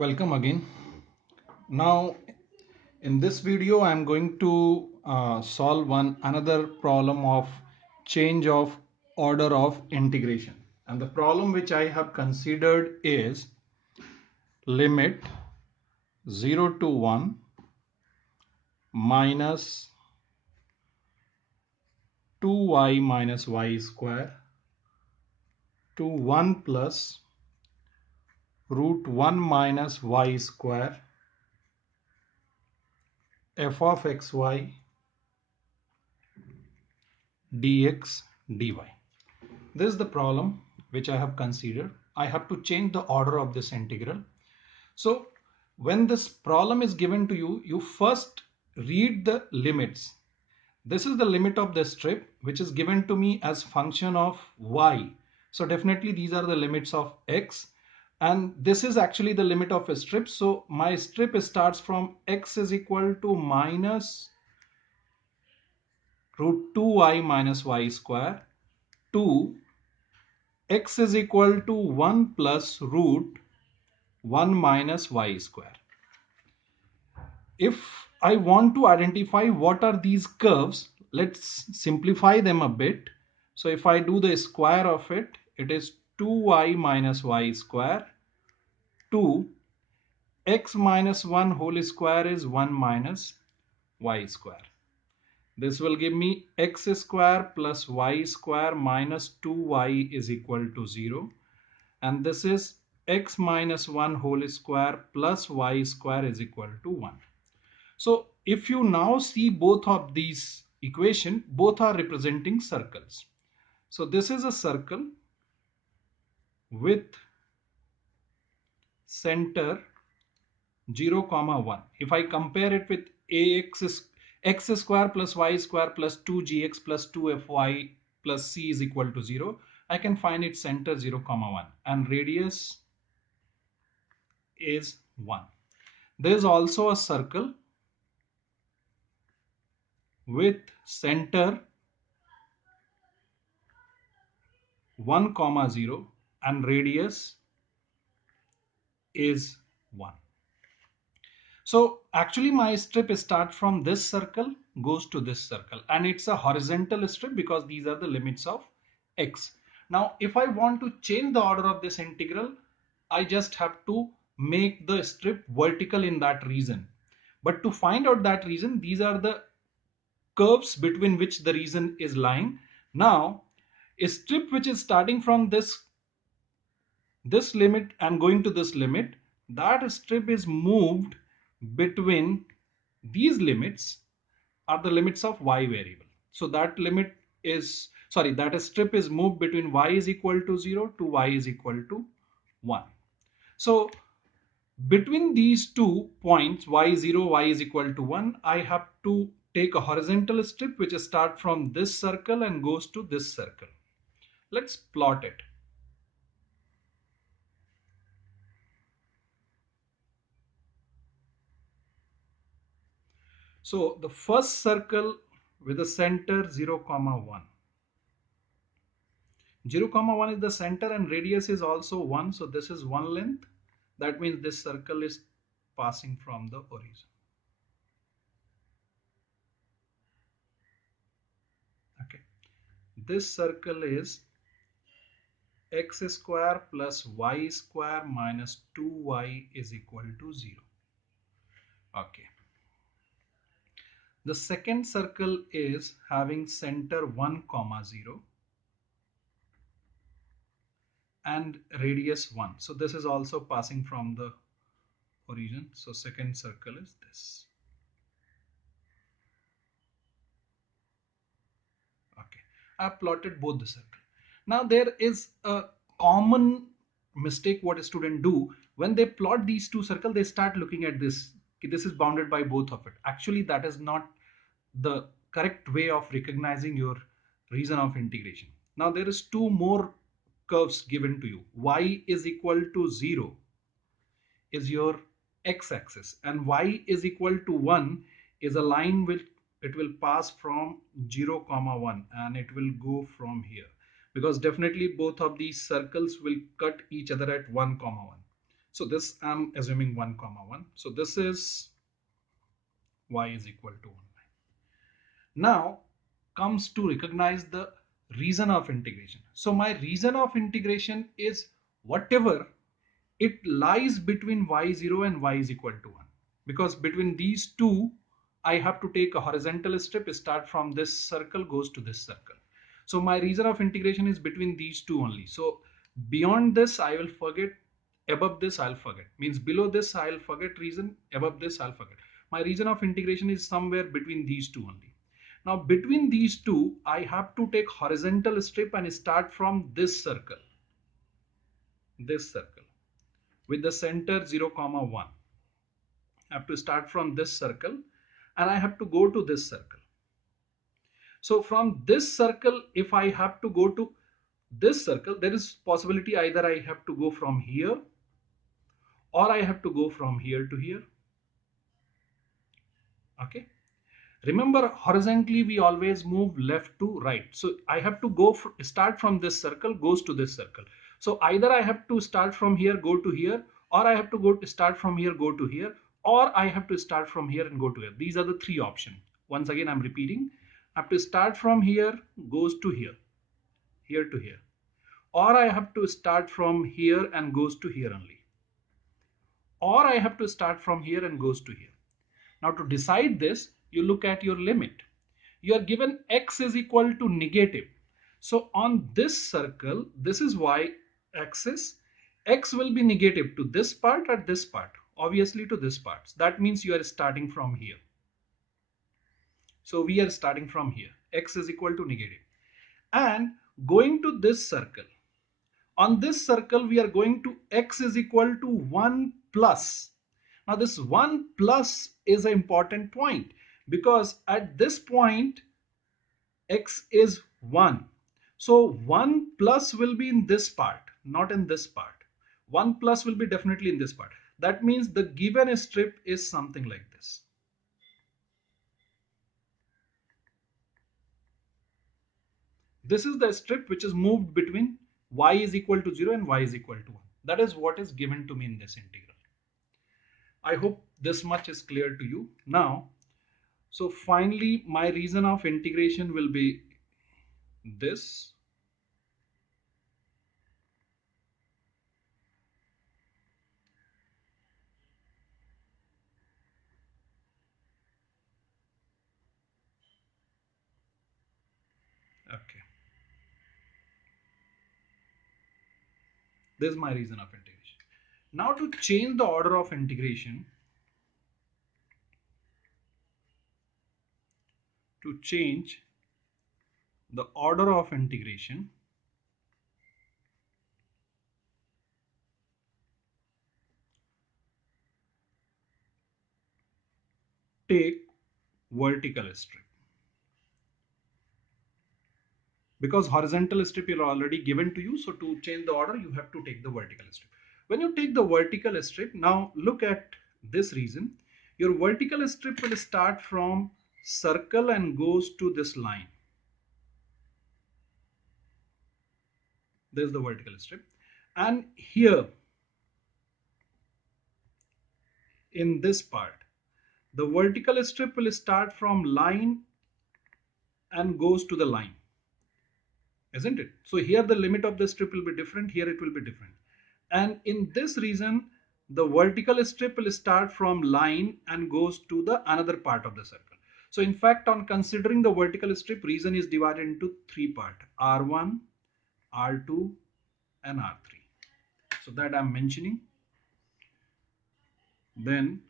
Welcome again. Now, in this video, I am going to solve another problem of change of order of integration. And the problem which I have considered is limit 0 to 1 minus 2y minus y square to 1 plus root 1 minus y square f of xy dx dy. This is the problem which I have considered. I have to change the order of this integral. So when this problem is given to you, you first read the limits. This is the limit of the strip which is given to me as function of y. So definitely these are the limits of x, and this is actually the limit of a strip. So my strip starts from x is equal to minus root 2y minus y square to x is equal to 1 plus root 1 minus y square. If I want to identify what are these curves, let's simplify them a bit. So if I do the square of it, it is 2y minus y square to x minus 1 whole square is 1 minus y square. This will give me x square plus y square minus 2y is equal to 0. And this is x minus 1 whole square plus y square is equal to 1. So if you now see both of these equation, both are representing circles. So this is a circle with center 0, 1. If I compare it with x square plus y square plus 2gx plus 2fy plus c is equal to 0, I can find its center 0, 1 and radius is 1. There is also a circle with center 1, 0 and radius is 1. So actually my strip starts from this circle, goes to this circle, and it's a horizontal strip because these are the limits of x. Now if I want to change the order of this integral, I just have to make the strip vertical in that region. But to find out that region, these are the curves between which the region is lying. Now a strip which is starting from this limit and going to this limit, that strip is moved between these limits are the limits of y variable. So that that strip is moved between y is equal to 0 to y is equal to 1. So between these 2 points y0, y is equal to 1, I have to take a horizontal strip which starts from this circle and goes to this circle. Let's plot it. So the first circle with the center 0, 1. 0, 1 is the center and radius is also 1. So this is one length. That means this circle is passing from the origin. Okay. This circle is x square plus y square minus 2y is equal to 0. Okay. The second circle is having center 1, 0 and radius 1. So this is also passing from the origin. So second circle is this. Okay. I have plotted both the circle. Now there is a common mistake what a student do when they plot these two circles. They start looking at this. This is bounded by both of it. Actually, that is not the correct way of recognizing your region of integration. Now there is two more curves given to you. Y is equal to 0 is your x-axis and y is equal to 1 is a line which it will pass from 0, 1 and it will go from here, because definitely both of these circles will cut each other at 1, 1. So this I'm assuming 1 comma 1. So this is y is equal to 1. Now comes to recognize the reason of integration. So my reason of integration is whatever it lies between y0 and y is equal to 1, because between these two I have to take a horizontal strip, start from this circle, goes to this circle. So my reason of integration is between these two only. So beyond this I will forget, above this I'll forget, means below this I'll forget reason, above this I'll forget. My reason of integration is somewhere between these two only. Now between these two I have to take horizontal strip and start from this circle, with the center 0 comma 1. I have to start from this circle and I have to go to this circle. So from this circle, if I have to go to this circle, there is possibility either I have to go from here or I have to go from here to here. Okay. Remember, horizontally we always move left to right. So I have to go start from this circle, goes to this circle. So either I have to start from here, go to here, or I have to go to start from here, go to here, or I have to start from here and go to here. These are the three options. Once again, I'm repeating. I have to start from here, goes to here, here to here, or I have to start from here and goes to here only, or I have to start from here and goes to here. Now to decide this, you look at your limit. You are given x is equal to negative. So on this circle, this is y axis, x will be negative to this part or this part, obviously to this part. That means you are starting from here. So we are starting from here, x is equal to negative. And going to this circle, on this circle we are going to x is equal to 1 plus. Now this 1 plus is an important point, because at this point x is 1. So 1 plus will be in this part, not in this part. 1 plus will be definitely in this part. That means the given strip is something like this. This is the strip which is moved between y is equal to 0 and y is equal to 1. That is what is given to me in this integral. I hope this much is clear to you. Now, so finally my reason of integration will be this. Okay. This is my reason of integration. Now to change the order of integration, take vertical strip, because horizontal strip is already given to you. So to change the order, you have to take the vertical strip. When you take the vertical strip, now look at this reason. Your vertical strip will start from circle and goes to this line. There's the vertical strip. And here in this part, the vertical strip will start from line and goes to the line, isn't it? So here the limit of the strip will be different, here it will be different. And in this region, the vertical strip will start from line and goes to the another part of the circle. So in fact, on considering the vertical strip, region is divided into three parts: R1, R2 and R3. So that I'm mentioning. Then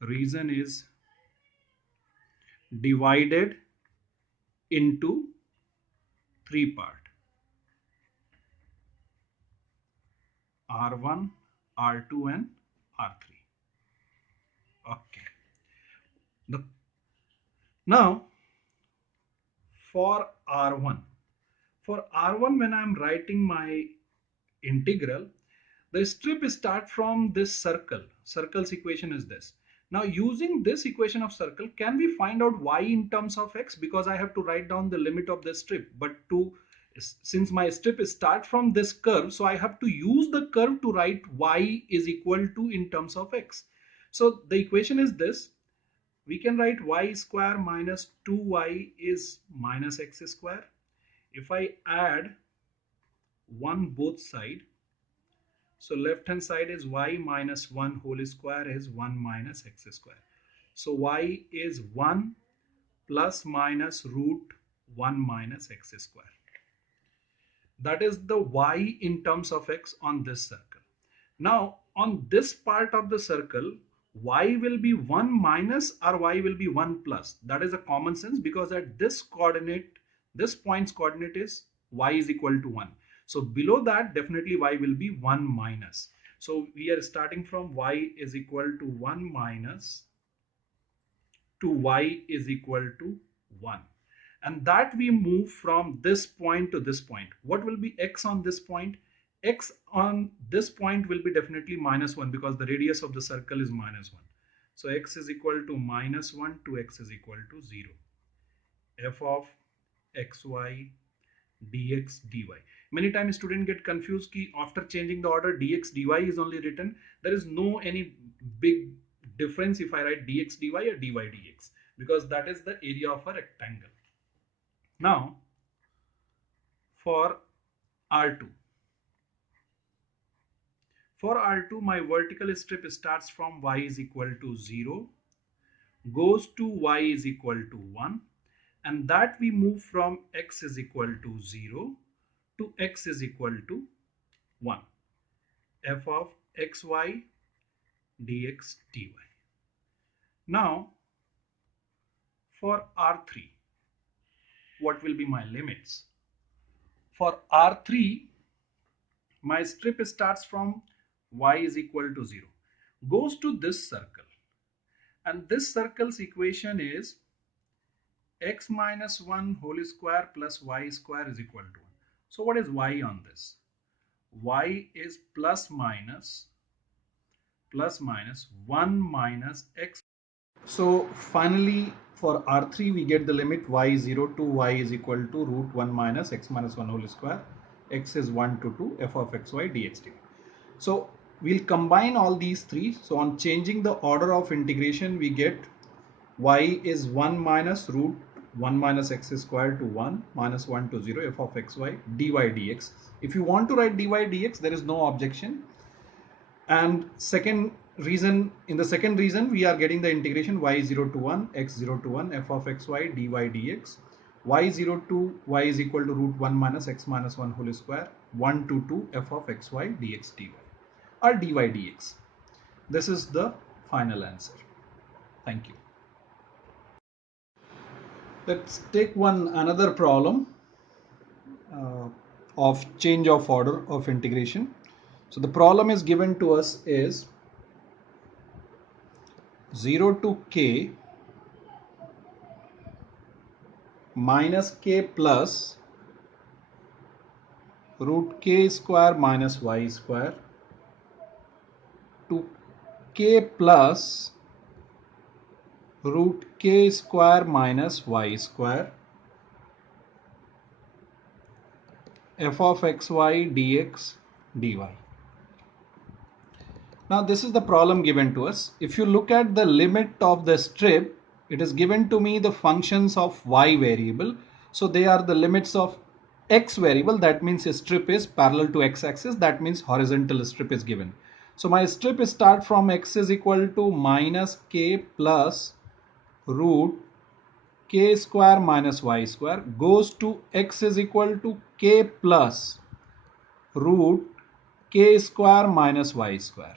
region is divided into three parts: R1, R2 and R3. Okay. The, now for R1, when I'm writing my integral, the strip start from this circle. Circle's equation is this. Now using this equation of circle, can we find out y in terms of x? Because I have to write down the limit of the strip, but to since my strip start from this curve, so I have to use the curve to write y is equal to in terms of x. So the equation is this. We can write y square minus 2y is minus x square. If I add 1 both side, so left hand side is y minus 1 whole square is 1 minus x square. So y is 1 plus minus root 1 minus x square. That is the y in terms of x on this circle. Now on this part of the circle, y will be 1 minus or y will be 1 plus. That is a common sense because at this coordinate, this point's coordinate is y is equal to 1. So below that definitely y will be 1 minus. So we are starting from y is equal to 1 minus to y is equal to 1. And that we move from this point to this point. What will be x on this point? X on this point will be definitely minus 1 because the radius of the circle is minus 1. So x is equal to minus 1 to x is equal to 0. F of xy dx dy. Many times students get confused ki after changing the order dx dy is only written. There is no any big difference if I write dx dy or dy dx because that is the area of a rectangle. Now for R2. For R2 my vertical strip starts from y is equal to 0, goes to y is equal to 1, and that we move from x is equal to 0 to x is equal to 1. F of xy dx dy. Now for R3, what will be my limits? For R3, my strip starts from y is equal to 0, goes to this circle, and this circle's equation is x minus 1 whole square plus y square is equal to 1. So what is y on this? Y is plus minus 1 minus x. So finally for R3 we get the limit y0 to y is equal to root 1 minus x minus 1 whole square. X is 1 to 2 f of xy dx dy. So we'll combine all these three. So on changing the order of integration we get y is 1 minus root 1 minus x square to 1 minus 1 to 0 f of xy dy dx. If you want to write dy dx, there is no objection. And second reason, in the second reason we are getting the integration y0 to 1 x0 to 1 f of xy dy dx, y0 to y is equal to root 1 minus x minus 1 whole square 1 to 2 f of xy dx dy or dy dx. This is the final answer. Thank you. Let's take another problem of change of order of integration. So the problem is given to us is 0 to k minus k plus root k square minus y square to k plus root k square minus y square f of xy dx dy. Now this is the problem given to us. If you look at the limit of the strip, it is given to me the functions of y variable. So they are the limits of x variable. That means a strip is parallel to x-axis. That means horizontal strip is given. So my strip start from x is equal to minus k plus root k square minus y square goes to x is equal to k plus root k square minus y square.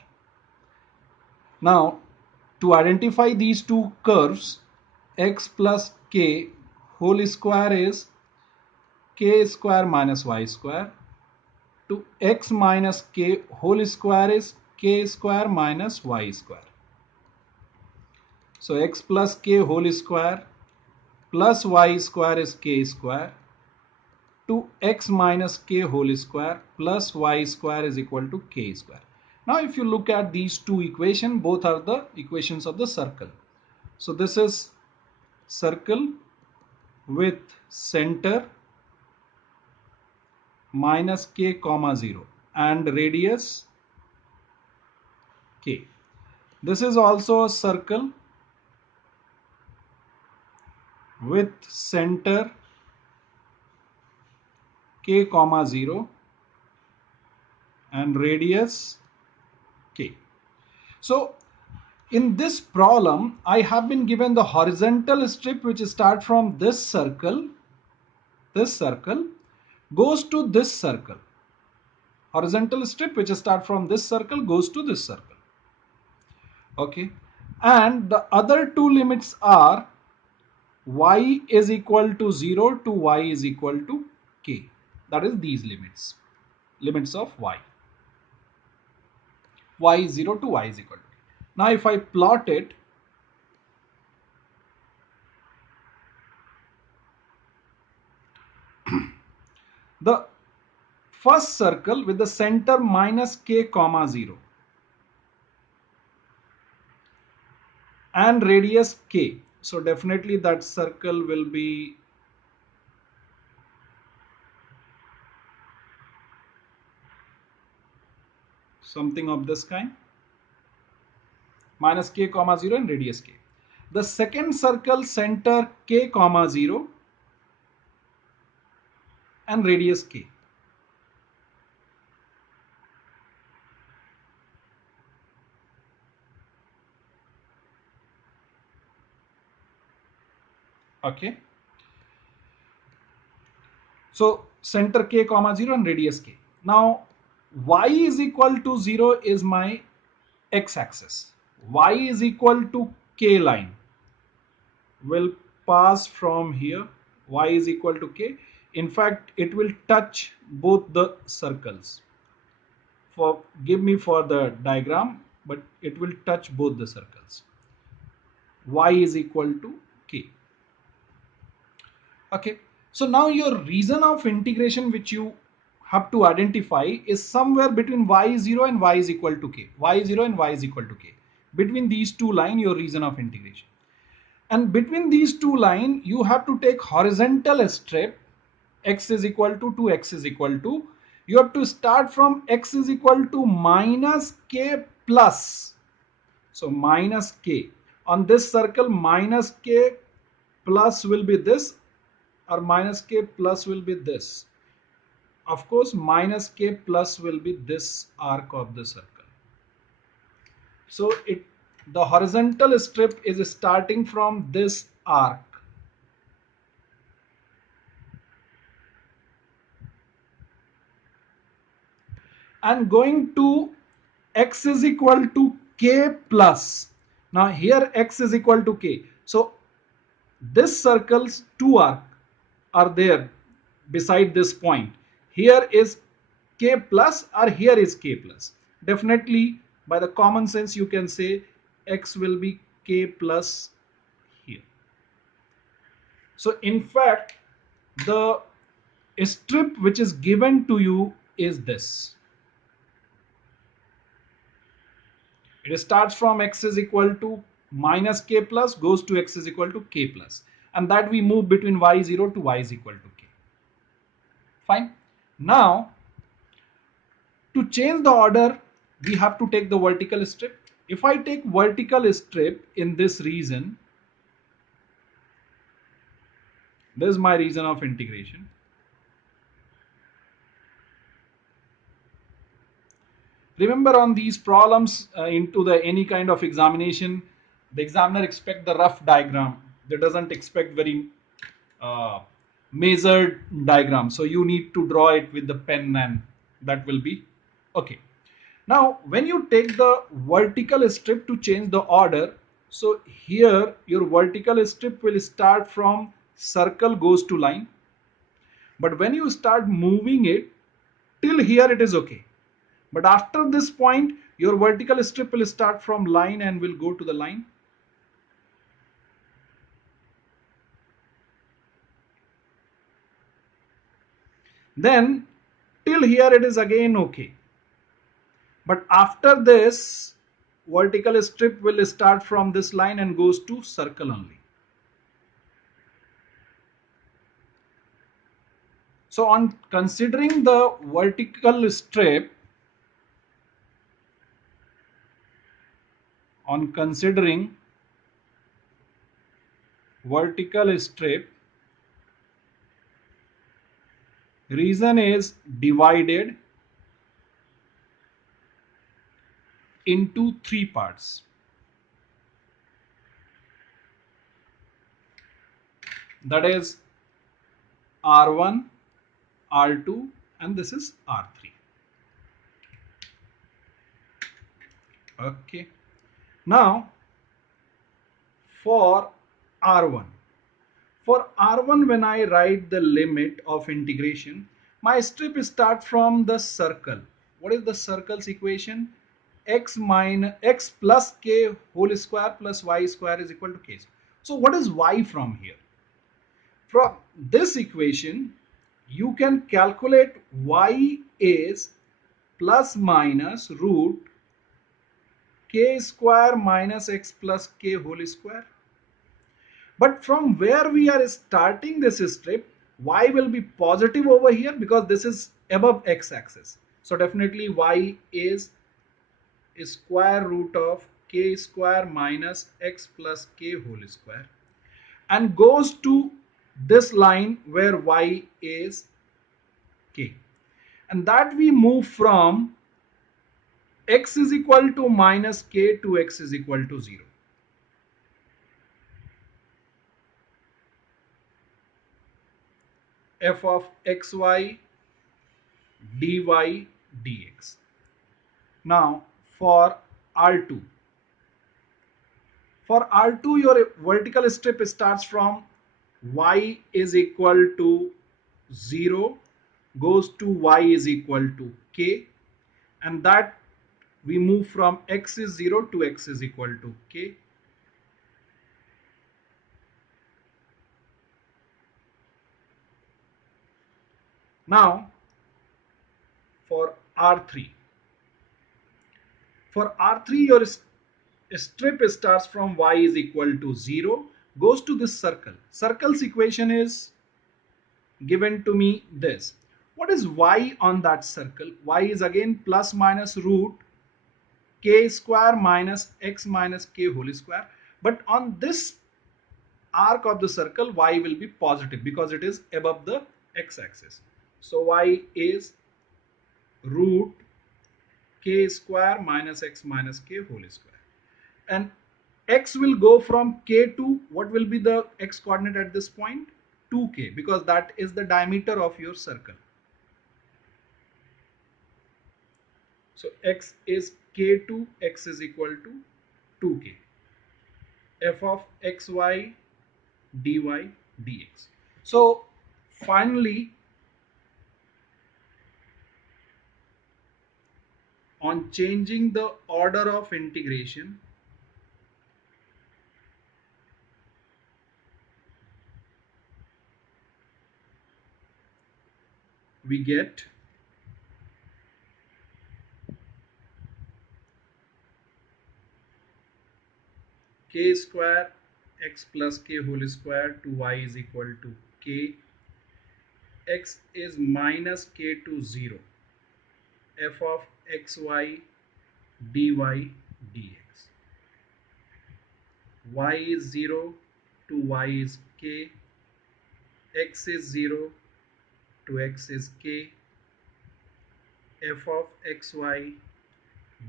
Now to identify these two curves, x plus k whole square is k square minus y square to x minus k whole square is k square minus y square. So x plus k whole square plus y square is k square to x minus k whole square plus y square is equal to k square. Now if you look at these two equations, both are the equations of the circle. So this is circle with center minus k comma 0 and radius k. This is also a circle with center k comma 0 and radius k. So in this problem, I have been given the horizontal strip which start from this circle goes to this circle. Horizontal strip which start from this circle goes to this circle. Okay, and the other two limits are y is equal to 0 to y is equal to k. That is these limits of y is 0 to y is equal to k. Now if I plot it, the first circle with the center minus k comma 0 and radius k. So definitely that circle will be something of this kind, minus k comma 0 and radius k. The second circle center k comma 0 and radius k. Okay, so center k comma 0 and radius k. Now y is equal to 0 is my x-axis. Y is equal to k line will pass from here. Y is equal to k. In fact, it will touch both the circles. Give me for the diagram, but it will touch both the circles. Y is equal to k. Okay, so now your reason of integration which you have to identify is somewhere between y0 and y is equal to k. Y0 and y is equal to k. Between these two lines, your reason of integration. And between these two lines, you have to take horizontal strip x is equal to x is equal to. You have to start from x is equal to minus k plus. So minus k. On this circle, minus k plus will be this, or minus k plus will be this. Of course, minus k plus will be this arc of the circle. So the horizontal strip is starting from this arc. And going to x is equal to k plus. Now here x is equal to k. So this circle's two arcs are there beside this point. Here is k plus or here is k plus. Definitely by the common sense you can say x will be k plus here. So in fact the strip which is given to you is this. It starts from x is equal to minus k plus goes to x is equal to k plus, and that we move between y0 to y is equal to k. Fine. Now to change the order we have to take the vertical strip. If I take vertical strip in this region, this is my region of integration. Remember on these problems into the any kind of examination, the examiner expect the rough diagram. They doesn't expect very measured diagram. So you need to draw it with the pen and that will be okay. Now when you take the vertical strip to change the order, so here your vertical strip will start from circle goes to line. But when you start moving it till here it is okay. But after this point, your vertical strip will start from line and will go to the line. Then till here it is again okay. But after this, vertical strip will start from this line and goes to circle only. So on considering the vertical strip, on considering vertical strip, reason is divided into three parts. That is R1, R2, and this is R3. Okay. Now for R1. For R1, when I write the limit of integration, my strip starts from the circle. What is the circle's equation? X plus k whole square plus y square is equal to k. So what is y from here? From this equation, you can calculate y is plus minus root k square minus x plus k whole square. But from where we are starting this strip, y will be positive over here because this is above x-axis. So definitely y is square root of k square minus x plus k whole square and goes to this line where y is k. And that we move from x is equal to minus k to x is equal to 0. F of xy dy dx. Now for R2. For R2, your vertical strip starts from y is equal to 0, goes to y is equal to k, and that we move from x is 0 to x is equal to k. Now for R3. For R3, your strip starts from y is equal to 0, goes to this circle. Circle's equation is given to me this. What is y on that circle? Y is again plus minus root k square minus x minus k whole square. But on this arc of the circle, y will be positive because it is above the x-axis. So y is root k square minus x minus k whole square. And x will go from k to what will be the x coordinate at this point? 2k, because that is the diameter of your circle. So x is k2, x is equal to 2k. F of xy dy dx. So finally, on changing the order of integration, we get k square x plus k whole square to y is equal to k. X is minus k to 0. F of xy dy dx. Y is 0 to y is k. X is 0 to x is k. F of xy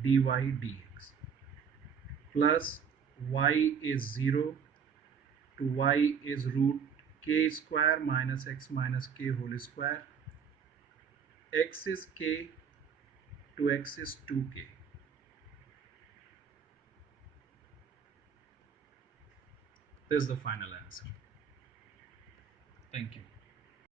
dy dx plus y is 0 to y is root k square minus x minus k whole square. X is k to x is 2k. This is the final answer. Thank you.